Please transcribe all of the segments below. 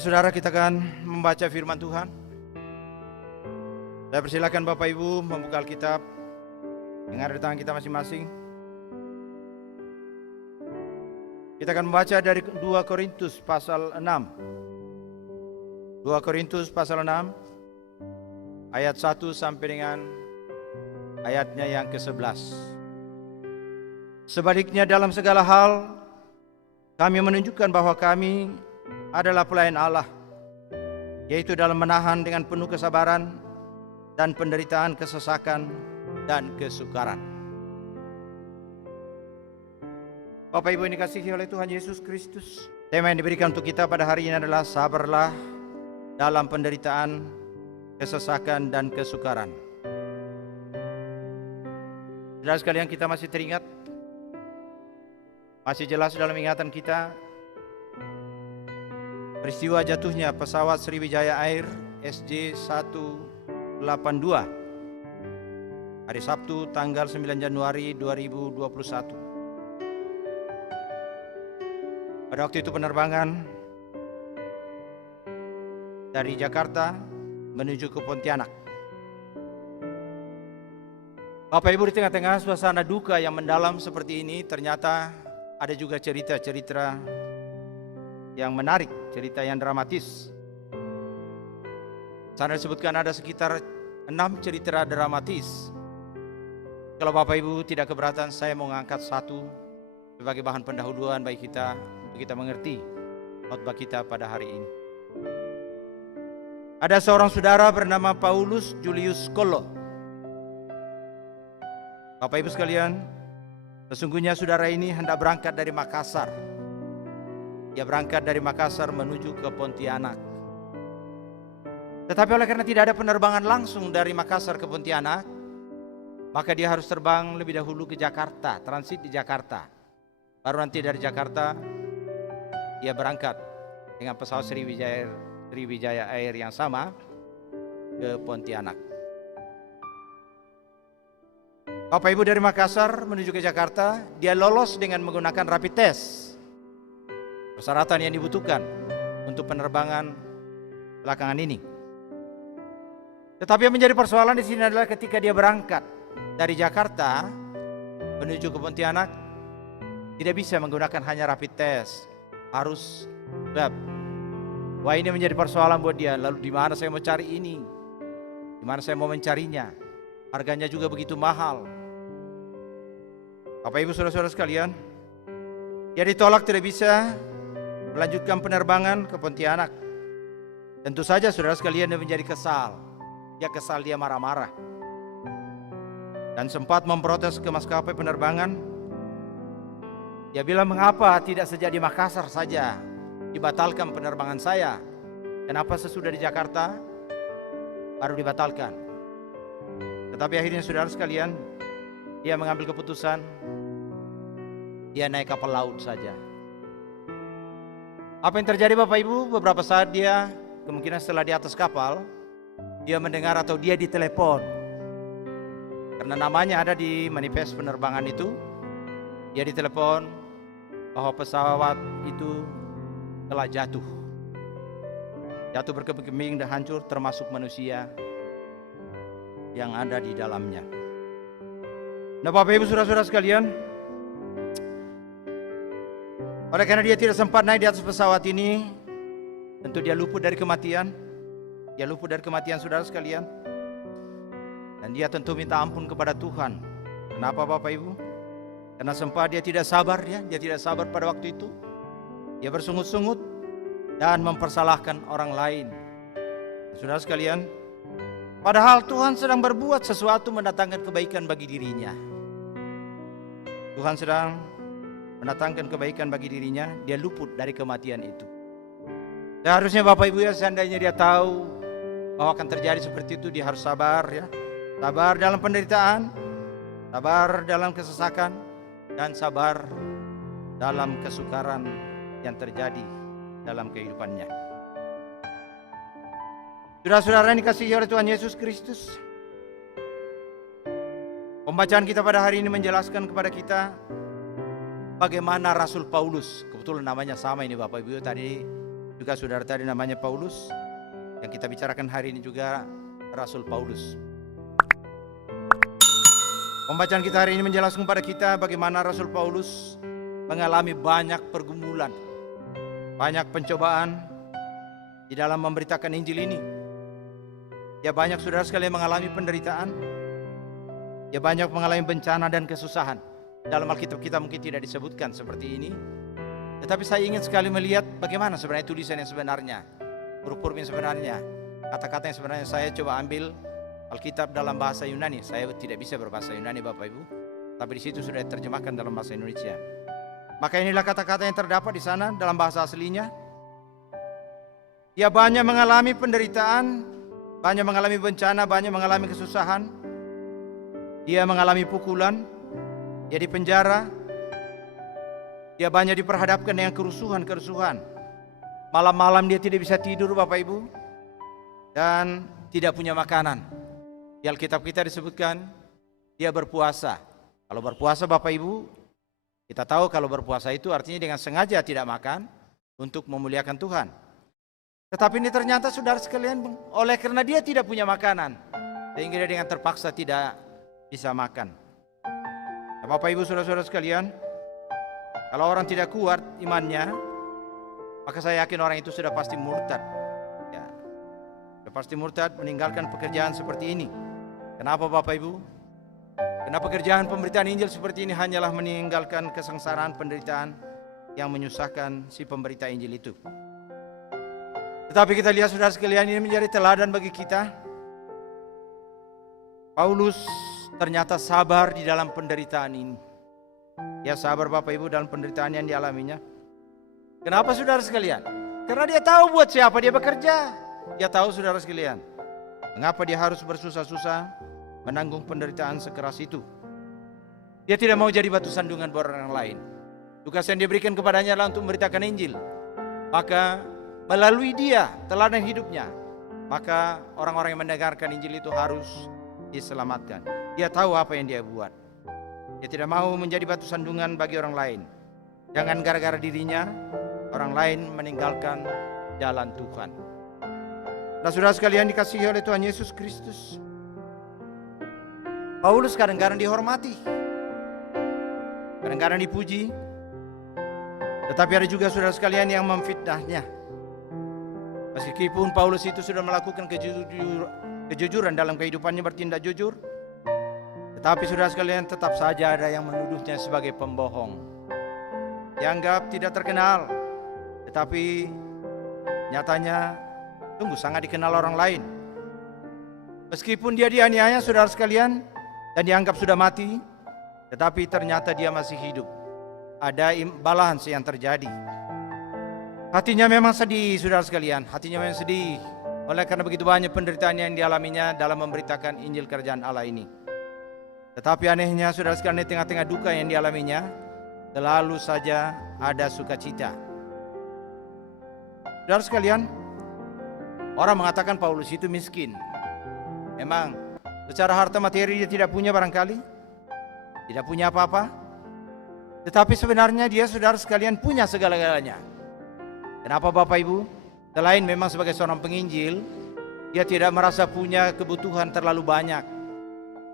Saudara-saudara, kita akan membaca firman Tuhan. Saya persilakan Bapak Ibu membuka Alkitab yang ada di tangan kita masing-masing. Kita akan membaca dari 2 Korintus pasal 6. 2 Korintus pasal 6 ayat 1 sampai dengan ayatnya yang ke-11. Sebaliknya dalam segala hal kami menunjukkan bahwa kami adalah pelayan Allah, yaitu dalam menahan dengan penuh kesabaran dan penderitaan, kesesakan dan kesukaran. Bapak Ibu yang dikasihi oleh Tuhan Yesus Kristus, tema yang diberikan untuk kita pada hari ini adalah sabarlah dalam penderitaan, kesesakan dan kesukaran. Saudara sekalian, kita masih teringat, masih jelas dalam ingatan kita peristiwa jatuhnya pesawat Sriwijaya Air SJ182 hari Sabtu tanggal 9 Januari 2021. Pada waktu itu penerbangan dari Jakarta menuju ke Pontianak. Bapak Ibu, di tengah-tengah suasana duka yang mendalam seperti ini, ternyata ada juga cerita-cerita yang menarik, cerita yang dramatis. Sana disebutkan ada sekitar 6 cerita dramatis. Kalau Bapak Ibu tidak keberatan, saya mau mengangkat satu sebagai bahan pendahuluan bagi kita, untuk kita mengerti khotbah kita pada hari ini. Ada seorang saudara bernama Paulus Julius Kollo. Bapak Ibu sekalian, sesungguhnya saudara ini hendak berangkat dari Makassar. Dia berangkat dari Makassar menuju ke Pontianak. Tetapi oleh karena tidak ada penerbangan langsung dari Makassar ke Pontianak, maka dia harus terbang lebih dahulu ke Jakarta, transit di Jakarta. Baru nanti dari Jakarta dia berangkat dengan pesawat Sriwijaya Air yang sama ke Pontianak. Bapak Ibu, dari Makassar menuju ke Jakarta, dia lolos dengan menggunakan rapid test. Persyaratan yang dibutuhkan untuk penerbangan belakangan ini. Tetapi yang menjadi persoalan di sini adalah ketika dia berangkat dari Jakarta menuju ke Pontianak, tidak bisa menggunakan hanya rapid test, harus swab. Wah, ini menjadi persoalan buat dia. Lalu di mana saya mau cari ini? Di mana saya mau mencarinya? Harganya juga begitu mahal. Bapak Ibu saudara-saudara sekalian, dia ditolak, tidak bisa melanjutkan penerbangan ke Pontianak. Tentu saja saudara sekalian dia menjadi kesal. Dia kesal, dia marah-marah. Dan sempat memprotes ke maskapai penerbangan. Dia bilang, mengapa tidak sejak di Makassar saja dibatalkan penerbangan saya? Kenapa sesudah di Jakarta baru dibatalkan? Tetapi akhirnya saudara sekalian, dia mengambil keputusan, dia naik kapal laut saja. Apa yang terjadi Bapak Ibu? Beberapa saat dia, kemungkinan setelah di atas kapal, dia mendengar atau dia ditelepon. Karena namanya ada di manifest penerbangan itu, dia ditelepon bahwa pesawat itu telah jatuh. Jatuh berkeping-keping dan hancur, termasuk manusia yang ada di dalamnya. Nah Bapak Ibu saudara-saudara sekalian, oleh karena dia tidak sempat naik di atas pesawat ini, tentu dia luput dari kematian. Dia luput dari kematian saudara sekalian. Dan dia tentu minta ampun kepada Tuhan. Kenapa Bapak Ibu? Karena sempat dia tidak sabar, dia tidak sabar pada waktu itu. Dia bersungut-sungut dan mempersalahkan orang lain. Saudara sekalian, padahal Tuhan sedang berbuat sesuatu mendatangkan kebaikan bagi dirinya. Tuhan sedang mendatangkan kebaikan bagi dirinya, dia luput dari kematian itu. Seharusnya Bapak Ibu ya, seandainya dia tahu bahwa akan terjadi seperti itu, dia harus sabar ya. Sabar dalam penderitaan, sabar dalam kesesakan, dan sabar dalam kesukaran yang terjadi dalam kehidupannya. Saudara-saudara yang dikasihi oleh Tuhan Yesus Kristus, pembacaan kita pada hari ini menjelaskan kepada kita bagaimana Rasul Paulus, kebetulan namanya sama ini Bapak Ibu, tadi Juga saudara tadi namanya Paulus. Yang kita bicarakan hari ini juga Rasul Paulus. Pembacaan kita hari ini menjelaskan kepada kita bagaimana Rasul Paulus mengalami banyak pergumulan, banyak pencobaan di dalam memberitakan Injil ini. Ya, banyak saudara sekalian mengalami penderitaan. Ya, banyak mengalami bencana dan kesusahan. Dalam Alkitab kita mungkin tidak disebutkan seperti ini. Tetapi saya ingin sekali melihat bagaimana sebenarnya tulisan yang sebenarnya, huruf-huruf yang sebenarnya, kata-kata yang sebenarnya. Saya coba ambil Alkitab dalam bahasa Yunani. Saya tidak bisa berbahasa Yunani Bapak Ibu, tapi di situ sudah diterjemahkan dalam bahasa Indonesia. Maka inilah kata-kata yang terdapat di sana dalam bahasa aslinya. Ia banyak mengalami penderitaan, banyak mengalami bencana, banyak mengalami kesusahan. Dia mengalami pukulan, dia dipenjara, dia banyak diperhadapkan dengan kerusuhan. Malam-malam dia tidak bisa tidur Bapak Ibu, dan tidak punya makanan. Di Alkitab kita disebutkan dia berpuasa. Kalau berpuasa Bapak Ibu, kita tahu kalau berpuasa itu artinya dengan sengaja tidak makan untuk memuliakan Tuhan. Tetapi ini ternyata saudara sekalian, oleh karena dia tidak punya makanan, sehingga dia dengan terpaksa tidak bisa makan. Nah, Bapak Ibu saudara-saudara sekalian, kalau orang tidak kuat imannya, maka saya yakin orang itu sudah pasti murtad. Ya, sudah pasti murtad, meninggalkan pekerjaan seperti ini. Kenapa Bapak Ibu? Karena pekerjaan pemberitaan Injil seperti ini hanyalah meninggalkan kesengsaraan penderitaan yang menyusahkan si pemberita Injil itu. Tetapi kita lihat saudara sekalian, ini menjadi teladan bagi kita. Paulus ternyata sabar di dalam penderitaan ini. Dia sabar Bapak Ibu dalam penderitaan yang dialaminya. Kenapa saudara sekalian? Karena dia tahu buat siapa dia bekerja. Dia tahu saudara sekalian, mengapa dia harus bersusah-susah menanggung penderitaan sekeras itu. Dia tidak mau jadi batu sandungan buat orang lain. Tugas yang diberikan kepadanya adalah untuk memberitakan Injil. Maka melalui dia, teladan hidupnya, maka orang-orang yang mendengarkan Injil itu harus diselamatkan. Dia tahu apa yang dia buat. Dia tidak mau menjadi batu sandungan bagi orang lain. Jangan gara-gara dirinya orang lain meninggalkan jalan Tuhan. Nah, saudara sekalian dikasihi oleh Tuhan Yesus Kristus, Paulus kadang-kadang dihormati, kadang-kadang dipuji, tetapi ada juga saudara sekalian yang memfitnahnya. Meskipun Paulus itu sudah melakukan kejujuran dalam kehidupannya, bertindak jujur, tetapi saudara sekalian tetap saja ada yang menuduhnya sebagai pembohong. Dianggap tidak terkenal, tetapi nyatanya sungguh sangat dikenal orang lain. Meskipun dia dianiaya saudara sekalian dan dianggap sudah mati, tetapi ternyata dia masih hidup. Ada imbalans yang terjadi. Hatinya memang sedih saudara sekalian, hatinya memang sedih oleh karena begitu banyak penderitaan yang dialaminya dalam memberitakan Injil kerajaan Allah ini. Tetapi anehnya saudara sekalian, di tengah-tengah duka yang dialaminya selalu saja ada sukacita. Saudara sekalian, orang mengatakan Paulus itu miskin. Memang secara harta materi dia tidak punya barangkali, tidak punya apa-apa. Tetapi sebenarnya dia saudara sekalian punya segala-galanya. Kenapa Bapak Ibu? Selain memang sebagai seorang penginjil, dia tidak merasa punya kebutuhan terlalu banyak.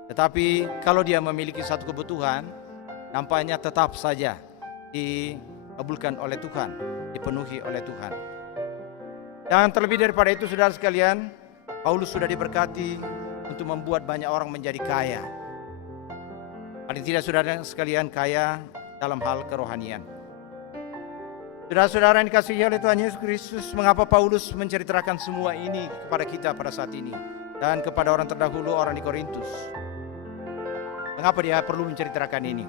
Tetapi kalau dia memiliki satu kebutuhan, nampaknya tetap saja dikabulkan oleh Tuhan, dipenuhi oleh Tuhan. Dan terlebih daripada itu saudara sekalian, Paulus sudah diberkati untuk membuat banyak orang menjadi kaya. Paling tidak saudara sekalian kaya dalam hal kerohanian. Saudara-saudara yang dikasihi oleh Tuhan Yesus Kristus, mengapa Paulus menceritakan semua ini kepada kita pada saat ini dan kepada orang terdahulu, orang di Korintus? Mengapa dia perlu menceritakan ini?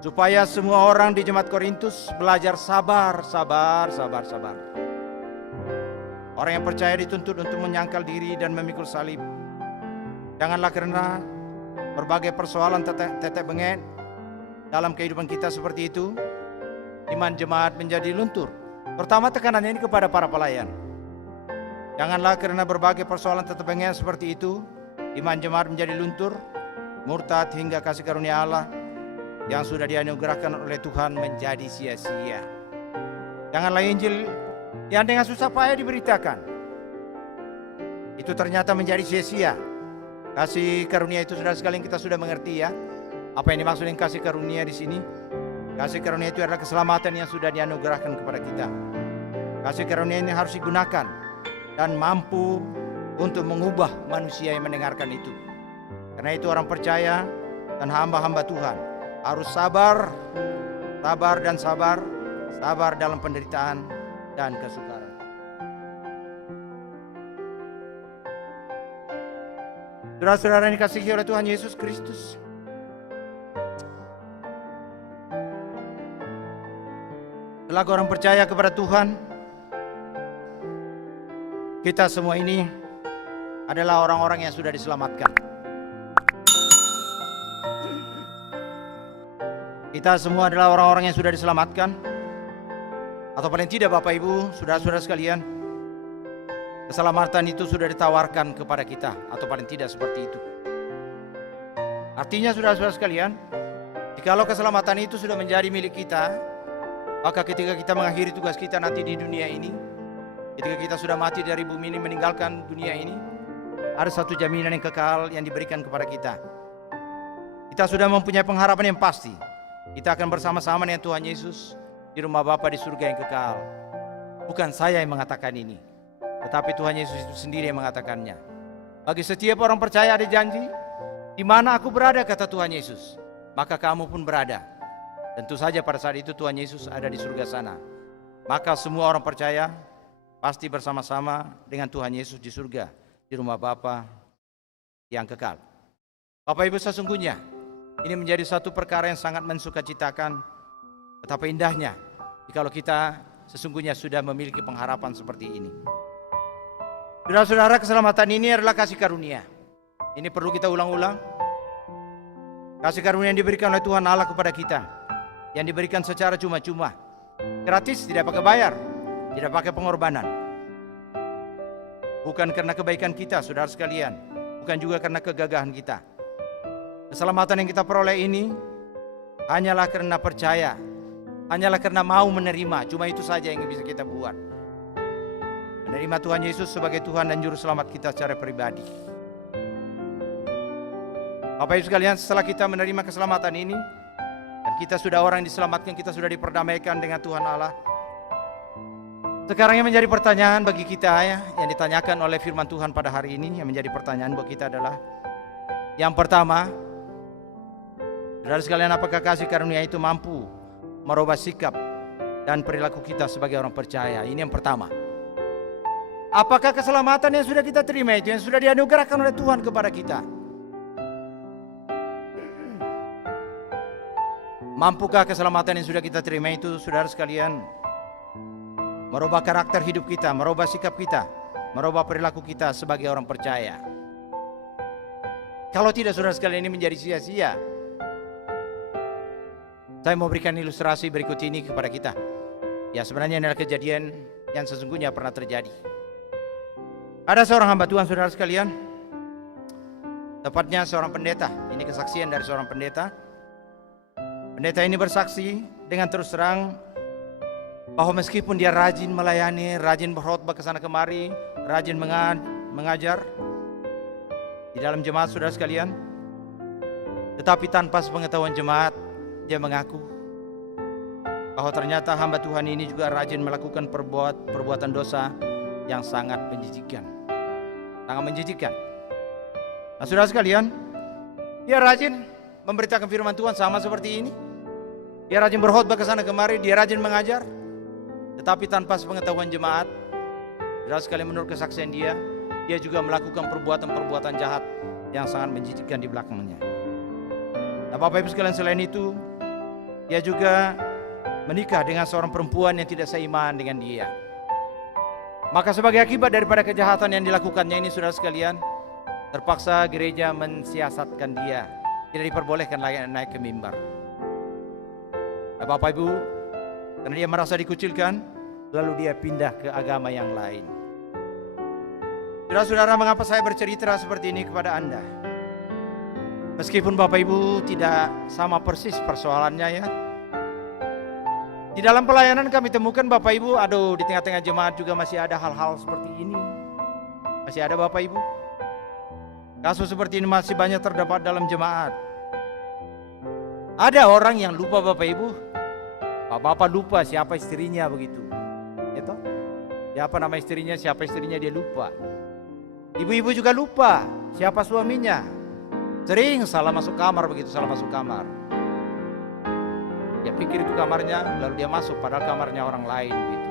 Supaya semua orang di jemaat Korintus belajar sabar. Orang yang percaya dituntut untuk menyangkal diri dan memikul salib. Janganlah karena berbagai persoalan tetek bengek dalam kehidupan kita seperti itu, iman jemaat menjadi luntur. Pertama, tekanannya ini kepada para pelayan. Janganlah karena berbagai persoalan tetek bengek seperti itu, iman jemaat menjadi luntur, murtad hingga kasih karunia Allah yang sudah dianugerahkan oleh Tuhan menjadi sia-sia. Janganlah Injil yang dengan susah payah diberitakan, itu ternyata menjadi sia-sia. Kasih karunia itu saudara sekalian kita sudah mengerti ya. Apa yang dimaksud dengan kasih karunia di sini? Kasih karunia itu adalah keselamatan yang sudah dianugerahkan kepada kita. Kasih karunia ini harus digunakan dan mampu untuk mengubah manusia yang mendengarkan itu. Karena itu orang percaya dan hamba-hamba Tuhan harus sabar, sabar dalam penderitaan dan kesukaran. Saudara-saudara yang dikasihi oleh Tuhan Yesus Kristus, selaku orang percaya kepada Tuhan, kita semua ini adalah orang-orang yang sudah diselamatkan. Kita semua adalah orang-orang yang sudah diselamatkan. Atau paling tidak Bapak Ibu, saudara-saudara sekalian, keselamatan itu sudah ditawarkan kepada kita. Atau paling tidak seperti itu. Artinya saudara-saudara sekalian, jikalau keselamatan itu sudah menjadi milik kita, maka ketika kita mengakhiri tugas kita nanti di dunia ini, ketika kita sudah mati dari bumi ini, meninggalkan dunia ini, ada satu jaminan yang kekal yang diberikan kepada kita. Kita sudah mempunyai pengharapan yang pasti. Kita akan bersama-sama dengan Tuhan Yesus di rumah Bapa di surga yang kekal. Bukan saya yang mengatakan ini, tetapi Tuhan Yesus itu sendiri yang mengatakannya. Bagi setiap orang percaya ada janji, di mana aku berada, kata Tuhan Yesus, maka kamu pun berada. Tentu saja pada saat itu Tuhan Yesus ada di surga sana. Maka semua orang percaya pasti bersama-sama dengan Tuhan Yesus di surga, di rumah Bapa yang kekal. Bapak Ibu, sesungguhnya ini menjadi satu perkara yang sangat mensukacitakan. Betapa indahnya jikalau kita sesungguhnya sudah memiliki pengharapan seperti ini. Saudara-saudara, keselamatan ini adalah kasih karunia. Ini perlu kita ulang-ulang. Kasih karunia yang diberikan oleh Tuhan Allah kepada kita, yang diberikan secara cuma-cuma, gratis, tidak pakai bayar, tidak pakai pengorbanan. Bukan karena kebaikan kita, saudara sekalian, bukan juga karena kegagahan kita. Keselamatan yang kita peroleh ini hanyalah karena percaya, hanyalah karena mau menerima. Cuma itu saja yang bisa kita buat. Menerima Tuhan Yesus sebagai Tuhan dan Juru Selamat kita secara pribadi. Bapak Ibu sekalian, setelah kita menerima keselamatan ini, dan kita sudah orang yang diselamatkan, kita sudah diperdamaikan dengan Tuhan Allah. Sekarang yang menjadi pertanyaan bagi kita ya, yang ditanyakan oleh firman Tuhan pada hari ini, yang menjadi pertanyaan bagi kita adalah, yang pertama, saudara sekalian, apakah kasih karunia itu mampu merubah sikap dan perilaku kita sebagai orang percaya? Ini yang pertama. Apakah keselamatan yang sudah kita terima itu, yang sudah dianugerahkan oleh Tuhan kepada kita, mampukah keselamatan yang sudah kita terima itu, saudara sekalian, merubah karakter hidup kita, merubah sikap kita, merubah perilaku kita sebagai orang percaya? Kalau tidak, saudara sekalian, ini menjadi sia-sia. Saya mau berikan ilustrasi berikut ini kepada kita. Ya, sebenarnya ini adalah kejadian yang sesungguhnya pernah terjadi. Ada seorang hamba Tuhan, saudara sekalian, tepatnya seorang pendeta. Ini kesaksian dari seorang pendeta. Pendeta ini bersaksi dengan terus terang bahwa meskipun dia rajin melayani, rajin berkhotbah ke sana kemari, rajin mengajar di dalam jemaat, saudara sekalian, tetapi tanpa sepengetahuan jemaat, dia mengaku bahwa ternyata hamba Tuhan ini juga rajin melakukan perbuatan dosa yang sangat menjijikkan. Sangat menjijikkan. Nah, saudara sekalian, dia rajin memberitakan firman Tuhan sama seperti ini. Dia rajin berkhotbah ke sana kemari, dia rajin mengajar, tetapi tanpa sepengetahuan jemaat. Saudara sekalian, menurut kesaksian dia juga melakukan perbuatan-perbuatan jahat yang sangat menjijikkan di belakangnya. Nah, Bapak Ibu sekalian, selain itu, dia juga menikah dengan seorang perempuan yang tidak seiman dengan dia. Maka sebagai akibat daripada kejahatan yang dilakukannya ini, saudara sekalian, terpaksa gereja mensiasatkan dia, tidak diperbolehkan lagi naik ke mimbar. Nah, Bapak Ibu, karena dia merasa dikucilkan, lalu dia pindah ke agama yang lain. Saudara-saudara, mengapa saya bercerita seperti ini kepada Anda? Meskipun Bapak Ibu tidak sama persis persoalannya ya, Di dalam pelayanan kami temukan Bapak Ibu, di tengah-tengah jemaat juga masih ada hal-hal seperti ini. Masih ada Bapak Ibu. Kasus seperti ini masih banyak terdapat dalam jemaat. Ada orang yang lupa Bapak Ibu. Bapak lupa siapa istrinya begitu. Itu. Siapa nama istrinya, siapa istrinya dia lupa. Ibu-ibu juga lupa siapa suaminya. Sering salah masuk kamar begitu, salah masuk kamar. Dia pikir itu kamarnya, lalu dia masuk padahal kamarnya orang lain gitu.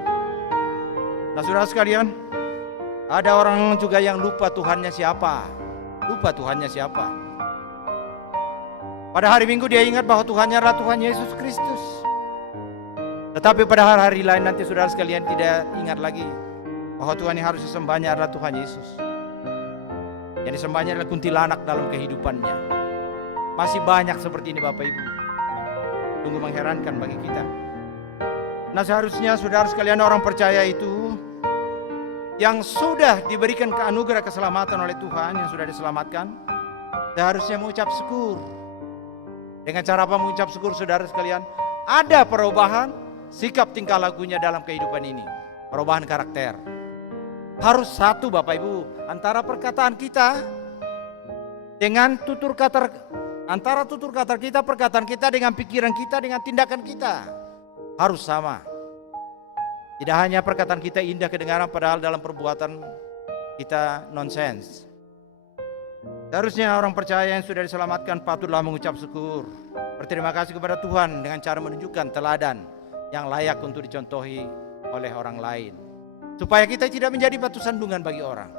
Nah saudara sekalian, ada orang juga yang lupa Tuhannya siapa. Lupa Tuhannya siapa. Pada hari Minggu dia ingat bahwa Tuhannya adalah Tuhan Yesus Kristus. Tetapi pada hari lain nanti saudara sekalian tidak ingat lagi bahwa Tuhan yang harus disembahnya adalah Tuhan Yesus. Yang disembahnya adalah kuntilanak dalam kehidupannya. Masih banyak seperti ini Bapak Ibu. Sungguh mengherankan bagi kita. Nah seharusnya saudara sekalian orang percaya itu yang sudah diberikan anugerah keselamatan oleh Tuhan, yang sudah diselamatkan, seharusnya mengucap syukur. Dengan cara apa mengucap syukur saudara sekalian? Ada perubahan sikap tingkah lakunya dalam kehidupan ini. Perubahan karakter. Harus satu Bapak Ibu, antara perkataan kita dengan tutur kata, antara tutur kata kita, perkataan kita dengan pikiran kita, dengan tindakan kita harus sama. Tidak hanya perkataan kita indah kedengaran padahal dalam perbuatan kita nonsens. Seharusnya orang percaya yang sudah diselamatkan patutlah mengucap syukur, berterima kasih kepada Tuhan dengan cara menunjukkan teladan yang layak untuk dicontohi oleh orang lain. Supaya kita tidak menjadi batu sandungan bagi orang.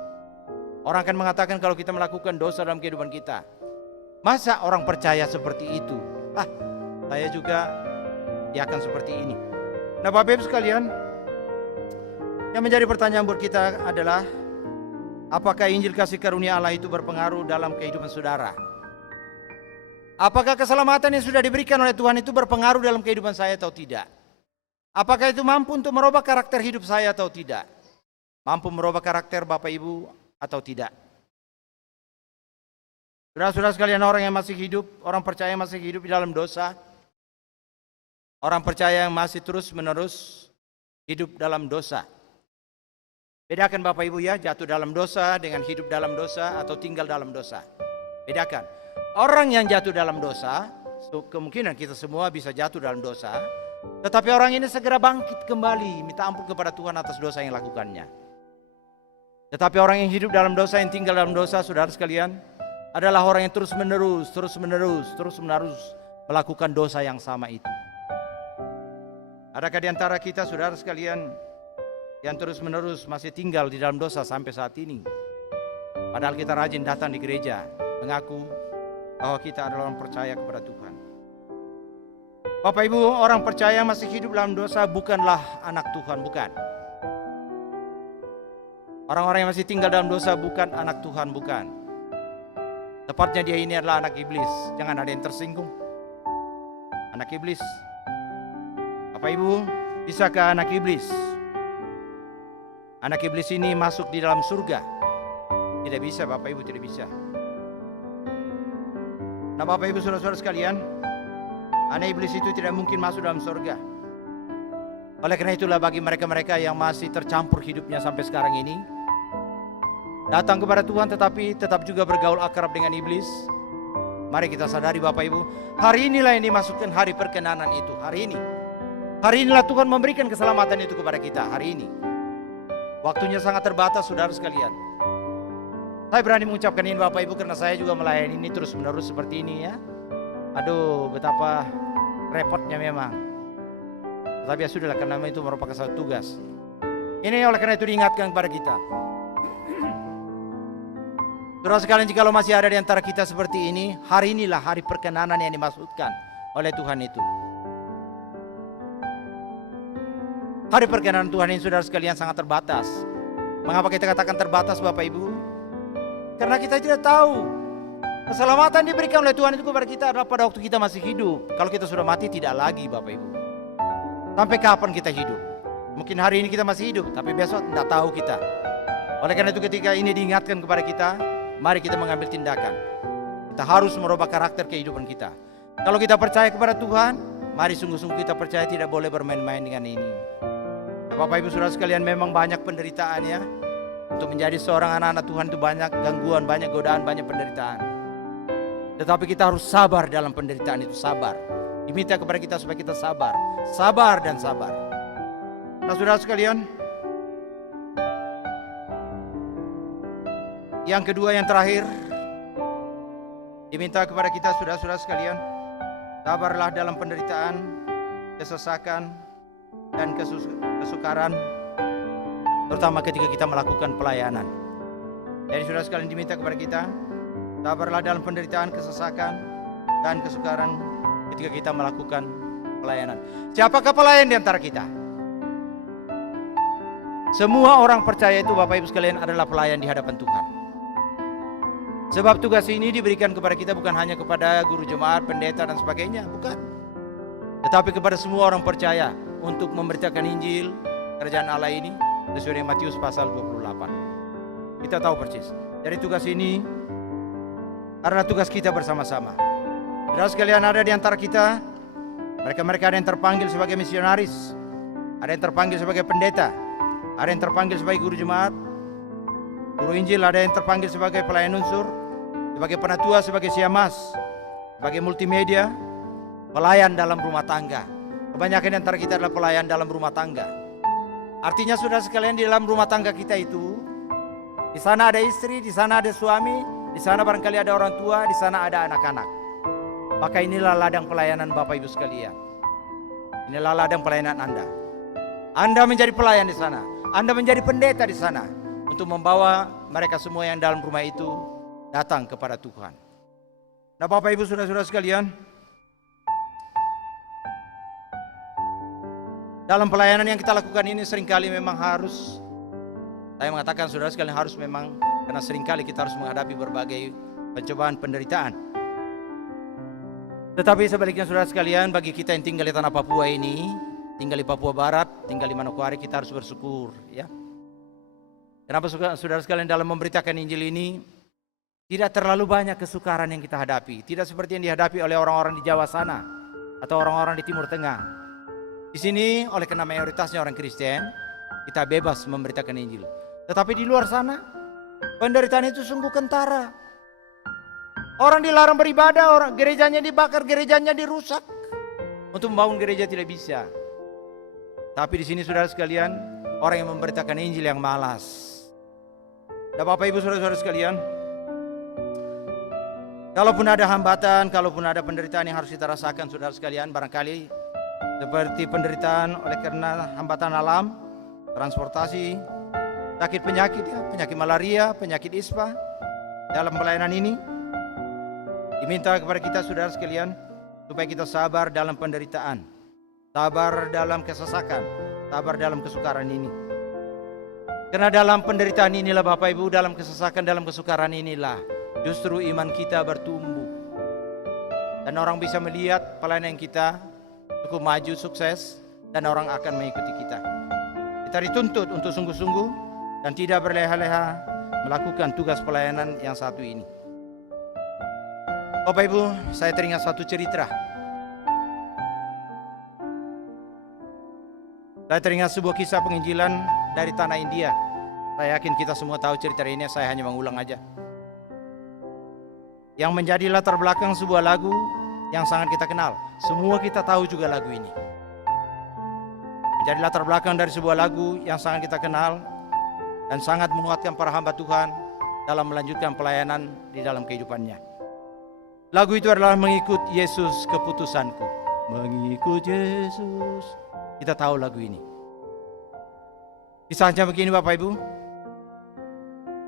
Orang akan mengatakan kalau kita melakukan dosa dalam kehidupan kita, masa orang percaya seperti itu? Saya juga akan seperti ini. Nah Bapak Ibu sekalian, yang menjadi pertanyaan buat kita adalah, apakah Injil kasih karunia Allah itu berpengaruh dalam kehidupan saudara? Apakah keselamatan yang sudah diberikan oleh Tuhan itu berpengaruh dalam kehidupan saya atau tidak? Apakah itu mampu untuk merubah karakter hidup saya atau tidak? Mampu merubah karakter Bapak Ibu atau tidak? Saudara-saudara sekalian, orang yang masih hidup, orang percaya yang masih hidup di dalam dosa, orang percaya yang masih terus-menerus hidup dalam dosa. Bedakan Bapak Ibu ya, jatuh dalam dosa dengan hidup dalam dosa atau tinggal dalam dosa. Bedakan. Orang yang jatuh dalam dosa, kemungkinan kita semua bisa jatuh dalam dosa, tetapi orang ini segera bangkit kembali, minta ampun kepada Tuhan atas dosa yang lakukannya. Tetapi orang yang hidup dalam dosa, yang tinggal dalam dosa, saudara sekalian, adalah orang yang terus-menerus melakukan dosa yang sama itu. Adakah di antara kita, saudara sekalian, yang terus-menerus masih tinggal di dalam dosa sampai saat ini? Padahal kita rajin datang di gereja, mengaku bahwa kita adalah orang percaya kepada Tuhan. Bapak Ibu, orang percaya masih hidup dalam dosa bukanlah anak Tuhan, bukan. Orang-orang yang masih tinggal dalam dosa bukan anak Tuhan, bukan. Tepatnya dia ini adalah anak iblis. Jangan ada yang tersinggung. Anak iblis. Bapak Ibu, bisakah anak iblis? Anak iblis ini masuk di dalam surga? Tidak bisa Bapak Ibu, tidak bisa. Nah Bapak Ibu saudara-saudara sekalian, anak iblis itu tidak mungkin masuk dalam surga. Oleh karena itulah bagi mereka-mereka yang masih tercampur hidupnya sampai sekarang ini, datang kepada Tuhan tetapi tetap juga bergaul akrab dengan iblis, mari kita sadari Bapak Ibu, hari inilah yang dimaksudkan hari perkenanan itu. Hari inilah Tuhan memberikan keselamatan itu kepada kita. Hari ini waktunya sangat terbatas saudara sekalian. Saya berani mengucapkan ini Bapak Ibu karena saya juga melayani ini terus-menerus seperti ini ya. Aduh betapa repotnya memang. Tetapi ya sudahlah, karena itu merupakan satu tugas. Ini oleh karena itu diingatkan kepada kita. Saudara sekalian, jikalau masih ada di antara kita seperti ini, hari inilah hari perkenanan yang dimaksudkan oleh Tuhan itu. Hari perkenanan Tuhan ini saudara sekalian sangat terbatas. Mengapa kita katakan terbatas Bapak Ibu? Karena kita tidak tahu keselamatan diberikan oleh Tuhan itu kepada kita adalah pada waktu kita masih hidup. Kalau kita sudah mati tidak lagi Bapak Ibu. Sampai kapan kita hidup? Mungkin hari ini kita masih hidup, tapi besok tidak tahu kita. Oleh karena itu ketika ini diingatkan kepada kita, mari kita mengambil tindakan. Kita harus merubah karakter kehidupan kita. Kalau kita percaya kepada Tuhan, Mari sungguh-sungguh kita percaya tidak boleh bermain-main dengan ini. Bapak Ibu Saudara sekalian, memang banyak penderitaan ya. Untuk menjadi seorang anak-anak Tuhan itu banyak gangguan, banyak godaan, banyak penderitaan. Tetapi kita harus sabar dalam penderitaan itu, sabar. Diminta kepada kita supaya kita sabar. Sabar dan sabar. Nah saudara sekalian, yang kedua, yang terakhir, diminta kepada kita saudara-saudara sekalian, sabarlah dalam penderitaan, kesesakan, dan kesukaran, terutama ketika kita melakukan pelayanan. Jadi saudara sekalian, diminta kepada kita, sabarlah dalam penderitaan, kesesakan, dan kesukaran ketika kita melakukan pelayanan. Siapakah pelayan di antara kita? Semua orang percaya itu Bapak Ibu sekalian adalah pelayan di hadapan Tuhan. Sebab tugas ini diberikan kepada kita bukan hanya kepada guru jemaat, pendeta dan sebagainya, bukan. Tetapi kepada semua orang percaya untuk memberitakan Injil kerajaan Allah ini sesuai dengan Matius pasal 28. Kita tahu persis. Jadi tugas ini adalah tugas kita bersama-sama. Saudara sekalian, ada di antara kita mereka ada yang terpanggil sebagai misionaris, ada yang terpanggil sebagai pendeta, ada yang terpanggil sebagai guru jemaat, guru Injil, ada yang terpanggil sebagai pelayan unsur, sebagai penatua, sebagai siamas, sebagai multimedia, pelayan dalam rumah tangga. Kebanyakan di antara kita adalah pelayan dalam rumah tangga. Artinya saudara sekalian, di dalam rumah tangga kita itu, di sana ada istri, di sana ada suami, di sana barangkali ada orang tua, di sana ada anak-anak. Maka inilah ladang pelayanan Bapak Ibu sekalian. Inilah ladang pelayanan Anda. Anda menjadi pelayan di sana. Anda menjadi pendeta di sana untuk membawa mereka semua yang dalam rumah itu datang kepada Tuhan. Nah Bapak Ibu saudara-saudara sekalian, dalam pelayanan yang kita lakukan ini seringkali memang harus, saya mengatakan saudara sekalian harus memang, karena seringkali kita harus menghadapi berbagai pencobaan, penderitaan. Tetapi sebaliknya saudara sekalian, bagi kita yang tinggal di tanah Papua ini, tinggal di Papua Barat, tinggal di Manokwari, kita harus bersyukur ya. Kenapa saudara sekalian, dalam memberitakan Injil ini tidak terlalu banyak kesukaran yang kita hadapi. Tidak seperti yang dihadapi oleh orang-orang di Jawa sana atau orang-orang di Timur Tengah. Di sini oleh karena mayoritasnya orang Kristen, kita bebas memberitakan Injil. Tetapi di luar sana penderitaan itu sungguh kentara. Orang dilarang beribadah, orang gerejanya dibakar, gerejanya dirusak. Untuk membangun gereja tidak bisa. Tapi di sini saudara sekalian, orang yang memberitakan Injil yang malas. Dan Bapak Ibu saudara-saudara sekalian, kalaupun ada hambatan, kalaupun ada penderitaan yang harus kita rasakan saudara sekalian, barangkali seperti penderitaan oleh karena hambatan alam, transportasi, sakit penyakit ya, penyakit malaria, penyakit ispa. Dalam pelayanan ini diminta kepada kita saudara sekalian supaya kita sabar dalam penderitaan, sabar dalam kesesakan, sabar dalam kesukaran ini. Karena dalam penderitaan inilah Bapak Ibu, dalam kesesakan, dalam kesukaran inilah justru iman kita bertumbuh. Dan orang bisa melihat pelayanan kita cukup maju, sukses, dan orang akan mengikuti kita. Kita dituntut untuk sungguh-sungguh dan tidak berleha-leha melakukan tugas pelayanan yang satu ini. Bapak Ibu, saya teringat satu cerita. Saya teringat sebuah kisah penginjilan dari tanah India. Saya yakin kita semua tahu cerita ini, saya hanya mengulang aja. Yang menjadi latar belakang sebuah lagu yang sangat kita kenal. Semua kita tahu juga lagu ini. Menjadi latar belakang dari sebuah lagu yang sangat kita kenal dan sangat menguatkan para hamba Tuhan dalam melanjutkan pelayanan di dalam kehidupannya. Lagu itu adalah Mengikut Yesus Keputusanku. Mengikut Yesus. Kita tahu lagu ini. Kisahnya begini Bapak Ibu.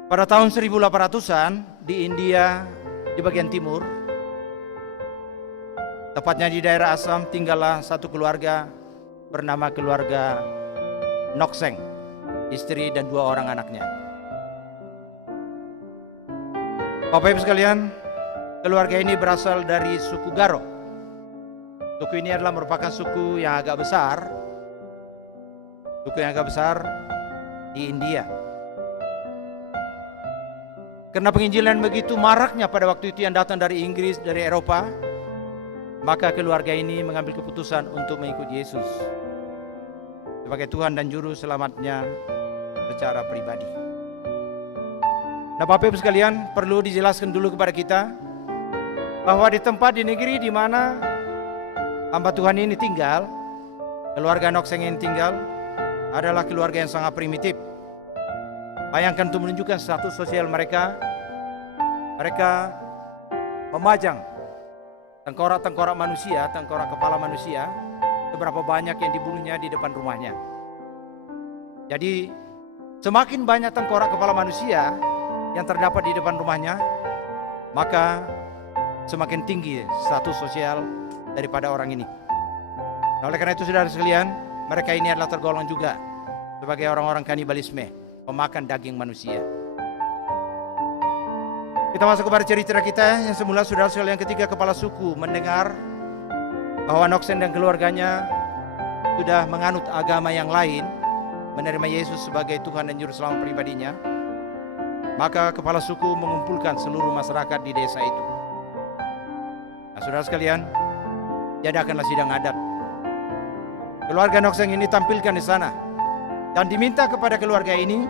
Pada tahun 1800-an di India, di bagian timur, tepatnya di daerah Assam, tinggallah satu keluarga bernama keluarga Nokseng, istri dan 2 orang anaknya. Bapak Ibu sekalian, keluarga ini berasal dari suku Garo. Suku ini adalah merupakan suku yang agak besar. Suku yang agak besar di India. Karena penginjilan begitu maraknya pada waktu itu yang datang dari Inggris, dari Eropa, maka keluarga ini mengambil keputusan untuk mengikut Yesus sebagai Tuhan dan Juru Selamatnya secara pribadi. Nah, Bapak Ibu sekalian, perlu dijelaskan dulu kepada kita bahwa di tempat di negeri di mana hamba Tuhan ini tinggal, keluarga Nokseng ini tinggal, adalah keluarga yang sangat primitif. Bayangkan untuk menunjukkan status sosial mereka, mereka memajang tengkorak-tengkorak manusia, tengkorak kepala manusia, seberapa banyak yang dibunuhnya di depan rumahnya. Jadi semakin banyak tengkorak kepala manusia yang terdapat di depan rumahnya, maka semakin tinggi status sosial daripada orang ini. Nah, oleh karena itu saudara sekalian, mereka ini adalah tergolong juga sebagai orang-orang kanibalisme, pemakan daging manusia. Kita masuk kepada cerita kita yang semula. Saudara sekalian, ketika kepala suku mendengar bahwa Nokseng dan keluarganya sudah menganut agama yang lain, menerima Yesus sebagai Tuhan dan Juru Selamat pribadinya, maka kepala suku mengumpulkan seluruh masyarakat di desa itu. Nah, saudara sekalian, diadakanlah sidang adat. Keluarga Nokseng ini tampilkan di sana dan diminta kepada keluarga ini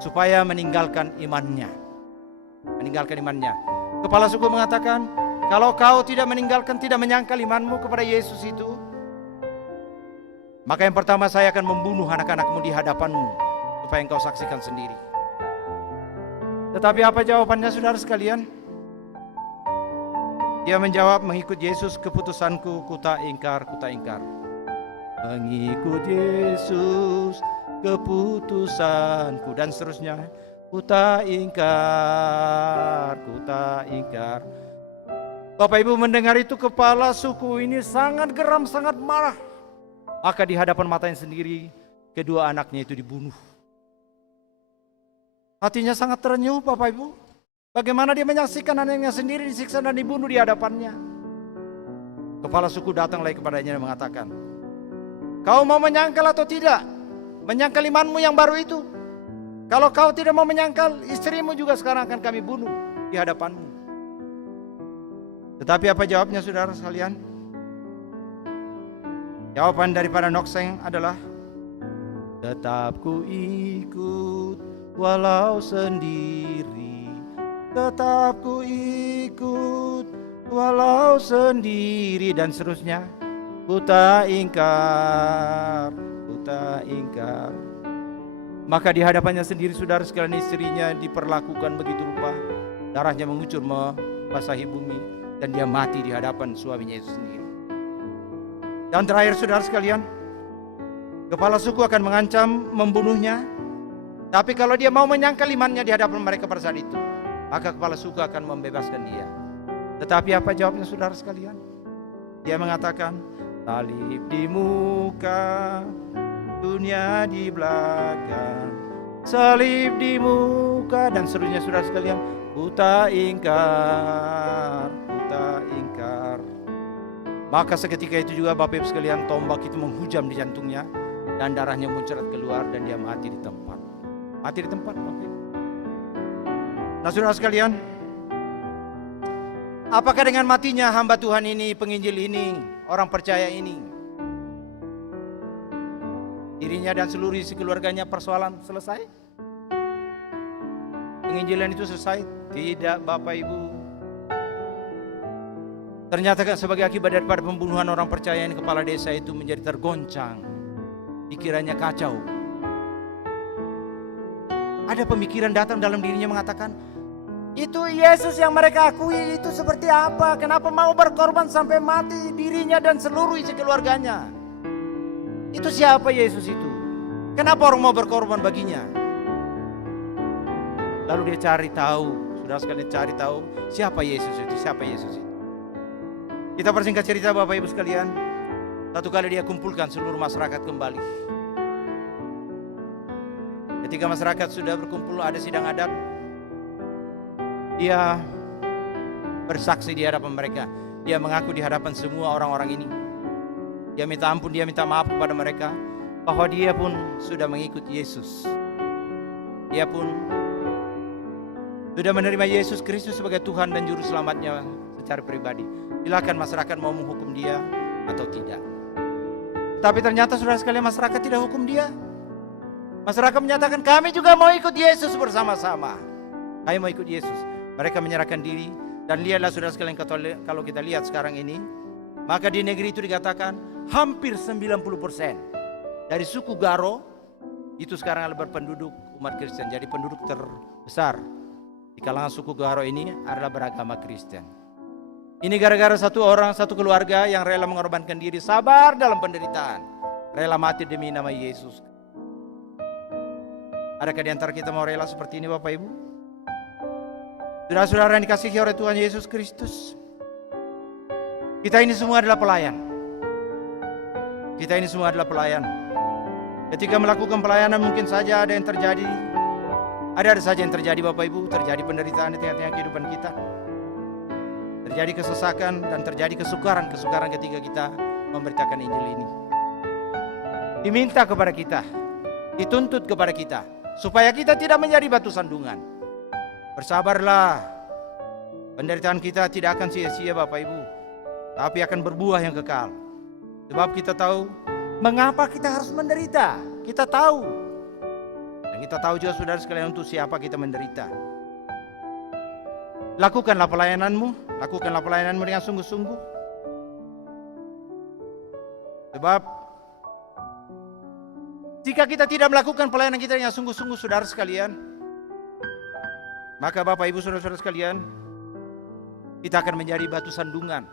supaya meninggalkan imannya. Kepala suku mengatakan, kalau kau tidak meninggalkan, tidak menyangkal imanmu kepada Yesus itu, maka yang pertama saya akan membunuh anak-anakmu di hadapanmu supaya engkau saksikan sendiri. Tetapi apa jawabannya saudara sekalian? Dia menjawab, mengikut Yesus keputusanku, kuta ingkar. Mengikut Yesus keputusanku, dan seterusnya. Kuta ingkar. Bapak Ibu mendengar itu, kepala suku ini sangat geram, sangat marah. Maka di hadapan matanya sendiri, kedua anaknya itu dibunuh. Hatinya sangat terenyuh Bapak Ibu. Bagaimana dia menyaksikan anaknya sendiri disiksa dan dibunuh di hadapannya. Kepala suku datang lagi kepadanya dan mengatakan, kau mau menyangkal atau tidak? Menyangkal imanmu yang baru itu? Kalau kau tidak mau menyangkal, istrimu juga sekarang akan kami bunuh di hadapanmu. Tetapi apa jawabnya saudara sekalian? Jawaban daripada Nokseng adalah, tetap ku ikut walau sendiri. Tetap ku ikut walau sendiri, dan seterusnya. Kuta ingkar. Maka di hadapannya sendiri saudara sekalian, istrinya diperlakukan begitu rupa. Darahnya mengucur membasahi bumi, dan dia mati di hadapan suaminya itu sendiri. Dan terakhir saudara sekalian, kepala suku akan mengancam membunuhnya. Tapi kalau dia mau menyangkal imannya di hadapan mereka pada saat itu, maka kepala suku akan membebaskan dia. Tetapi apa jawabnya saudara sekalian? Dia mengatakan, salib di muka, dunia di belakang, salib di muka, dan seterusnya saudara sekalian. Kuta ingkar. Maka seketika itu juga Bapak Ibu sekalian, tombak itu menghujam di jantungnya dan darahnya muncrat keluar, dan dia mati di tempat. Bapak Ibu. Nah saudara sekalian, apakah dengan matinya hamba Tuhan ini, penginjil ini, orang percaya ini, dirinya dan seluruh isi keluarganya persoalan selesai? Penginjilan itu selesai? Tidak Bapak Ibu. Ternyata sebagai akibat daripada pembunuhan orang percaya ini, kepala desa itu menjadi tergoncang, pikirannya kacau. Ada pemikiran datang dalam dirinya mengatakan, itu Yesus yang mereka akui itu seperti apa? Kenapa mau berkorban sampai mati dirinya dan seluruh isi keluarganya? Itu siapa Yesus itu? Kenapa orang mau berkorban baginya? Lalu dia cari tahu, saudara sekalian, cari tahu siapa Yesus itu. Kita persingkat cerita Bapak Ibu sekalian. Satu kali dia kumpulkan seluruh masyarakat kembali. Ketika masyarakat sudah berkumpul, ada sidang adat, dia bersaksi di hadapan mereka. Dia mengaku di hadapan semua orang-orang ini. Dia minta ampun, dia minta maaf kepada mereka, bahwa dia pun sudah mengikut Yesus. Dia pun sudah menerima Yesus Kristus sebagai Tuhan dan Juru Selamatnya secara pribadi. Silakan masyarakat mau menghukum dia atau tidak. Tapi ternyata saudara sekalian, masyarakat tidak hukum dia. Masyarakat menyatakan kami juga mau ikut Yesus bersama-sama. Kami mau ikut Yesus. Mereka menyerahkan diri. Dan lihatlah saudara sekalian, kalau kita lihat sekarang ini, maka di negeri itu dikatakan hampir 90% dari suku Garo itu sekarang adalah berpenduduk umat Kristen. Jadi penduduk terbesar di kalangan suku Garo ini adalah beragama Kristen. Ini gara-gara satu orang, satu keluarga yang rela mengorbankan diri, sabar dalam penderitaan, rela mati demi nama Yesus. Adakah di antara kita mau rela seperti ini, Bapak Ibu? Saudara-saudara yang dikasihi oleh Tuhan Yesus Kristus, kita ini semua adalah pelayan. Kita ini semua adalah pelayan. Ketika melakukan pelayanan mungkin saja ada yang terjadi. Ada saja yang terjadi, Bapak Ibu. Terjadi penderitaan di tengah-tengah kehidupan kita. Terjadi kesesakan dan terjadi kesukaran ketika kita memberitakan Injil ini. Diminta kepada kita, dituntut kepada kita, supaya kita tidak menjadi batu sandungan. Bersabarlah. Penderitaan kita tidak akan sia-sia, Bapak Ibu, tapi akan berbuah yang kekal. Sebab kita tahu mengapa kita harus menderita. Kita tahu. Dan kita tahu juga saudara sekalian untuk siapa kita menderita. Lakukanlah pelayananmu dengan sungguh-sungguh. Sebab jika kita tidak melakukan pelayanan kita dengan sungguh-sungguh, saudara sekalian, maka Bapak Ibu saudara-saudara sekalian, kita akan menjadi batu sandungan.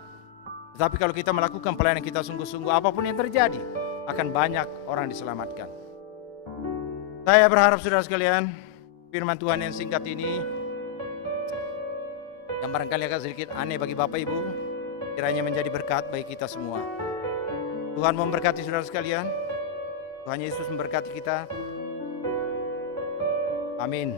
Tetapi kalau kita melakukan pelayanan kita sungguh-sungguh, apapun yang terjadi, akan banyak orang diselamatkan. Saya berharap saudara sekalian, firman Tuhan yang singkat ini, yang barangkali agak sedikit aneh bagi Bapak Ibu, kiranya menjadi berkat bagi kita semua. Tuhan memberkati saudara sekalian. Tuhan Yesus memberkati kita. Amin.